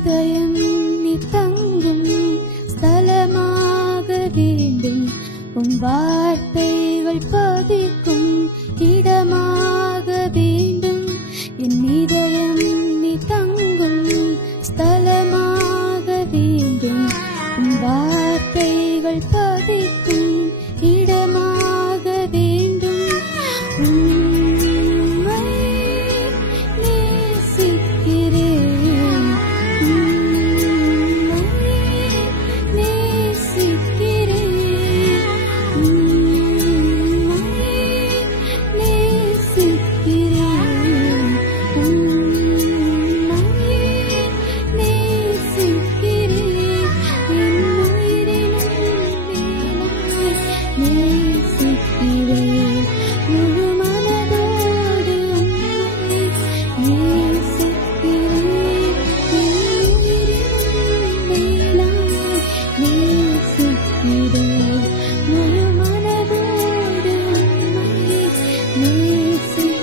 இதயம் நீ தங்கும் ஸ்தலமாக வேண்டும். உன் வார்த்தைகள் பதிக்கும் இடமாக வேண்டும். என் இதயம் நீ தங்கும் ஸ்தலமாக வேண்டும். உன் வார்த்தைகள் பதிக்கும் இடமாக வேண்டும். உம்மை நேசிக்கிறேன், உம்மை நேசிக்கிறேன், உம்மை நேசிக்கிறேன், உம்மை நேசிக்கிறேன். என் உயிரினும் மேலாய் நேசிக்கிறேன். முழு மனதோடு உம்மை நேசிக்கிறேன். என் உயிரினும் மேலாய் நேசிக்கிறேன். முழு மனதோடு உம்மை நேசிக்கிறேன்.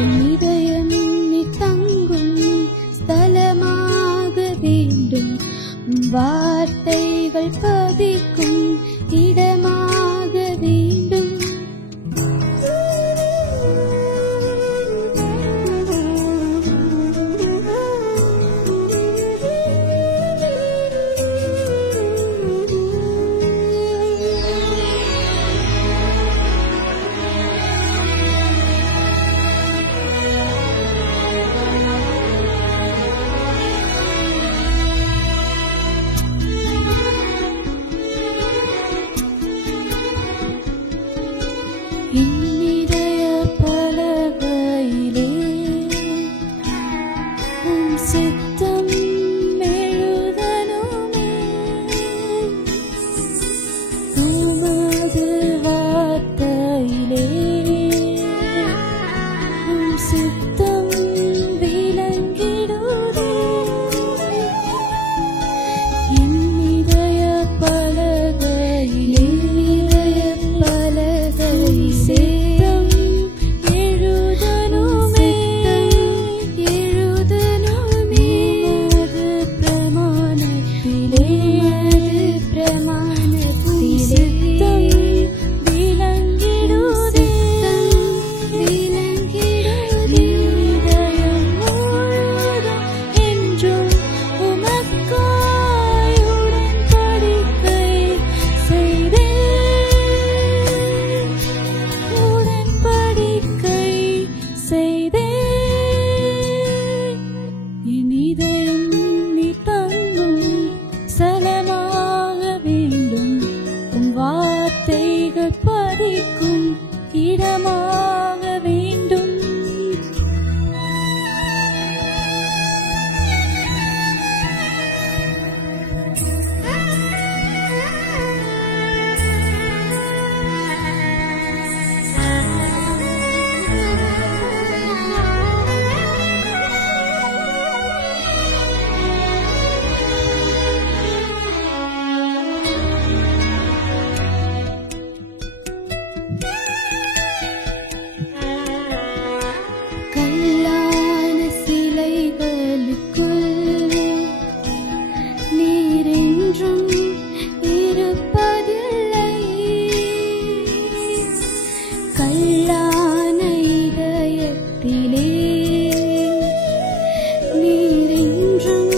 என் இதயம் நீ தங்கும் ஸ்தலமாக வேண்டும். உன் வார்த்தைகள் பதிக்கும் இடமாக வேண்டும். என் இதய பலகையிலே உம் சித்தம் எழுதணுமே. உமது வார்த்தையிலே உம் சித்தம் விளங்கிடுதே. என் இதய பலகையிலே சித்தம் எழுதணுமே, எழுதணுமே. உமது பிரமாணத்திலே சித்தம் விளங்கிடுதே, விளங்கிடுதே. இதயம் முழுதும் என்றும் உமக்காய் உடன்படிக்கை செய்தேன், உடன்படிக்கை செய்தேன். என் இதயம் நீ தங்கும் ஸ்தலமாக வேண்டும். உன் வார்த்தைகள் பதிக்கும் இடமாக வேண்டும். கல்லான சிலைகளுக்குள் நீர் என்றும் இருப்பதில்லை. கல்லான இதயத்திலே நீர் என்றும்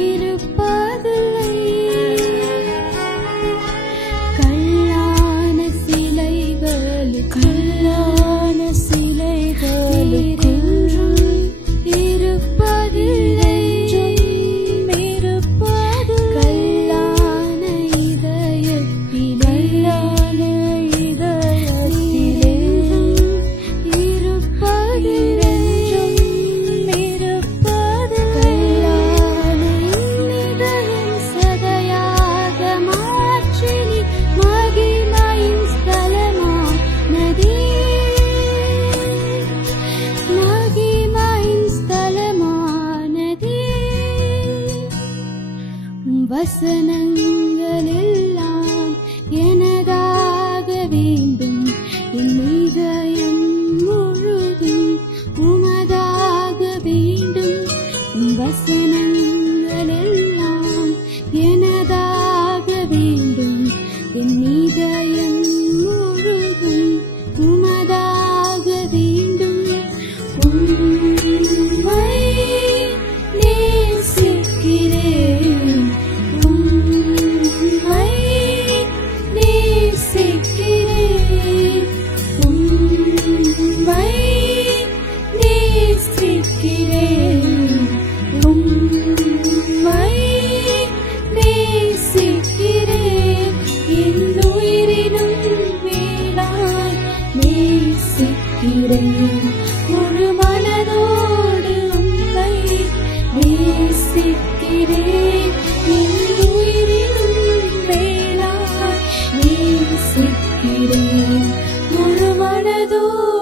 இருப்பதில்லை. கல்லான சிலைகளுக்குள் என்றும் இருப்பதில்லை. கல்லான இதயத்திலே இருப்பதில்லை. கல்லான இதயம் சதையாக மாற்றி நீ மகிமையின் ஸ்தலமானதே. மகிமையின் ஸ்தலமானதே. வசனங்கள் எல்லாம் எனதாக வேண்டும். என் இதயம் முழுதும் நேசிக்கிறேன் முழு மனதோடு உம்மை நேசிக்கிறேன் என் உயிரினும் மேலாய் நேசிக்கிறேன் முழு மனதோடு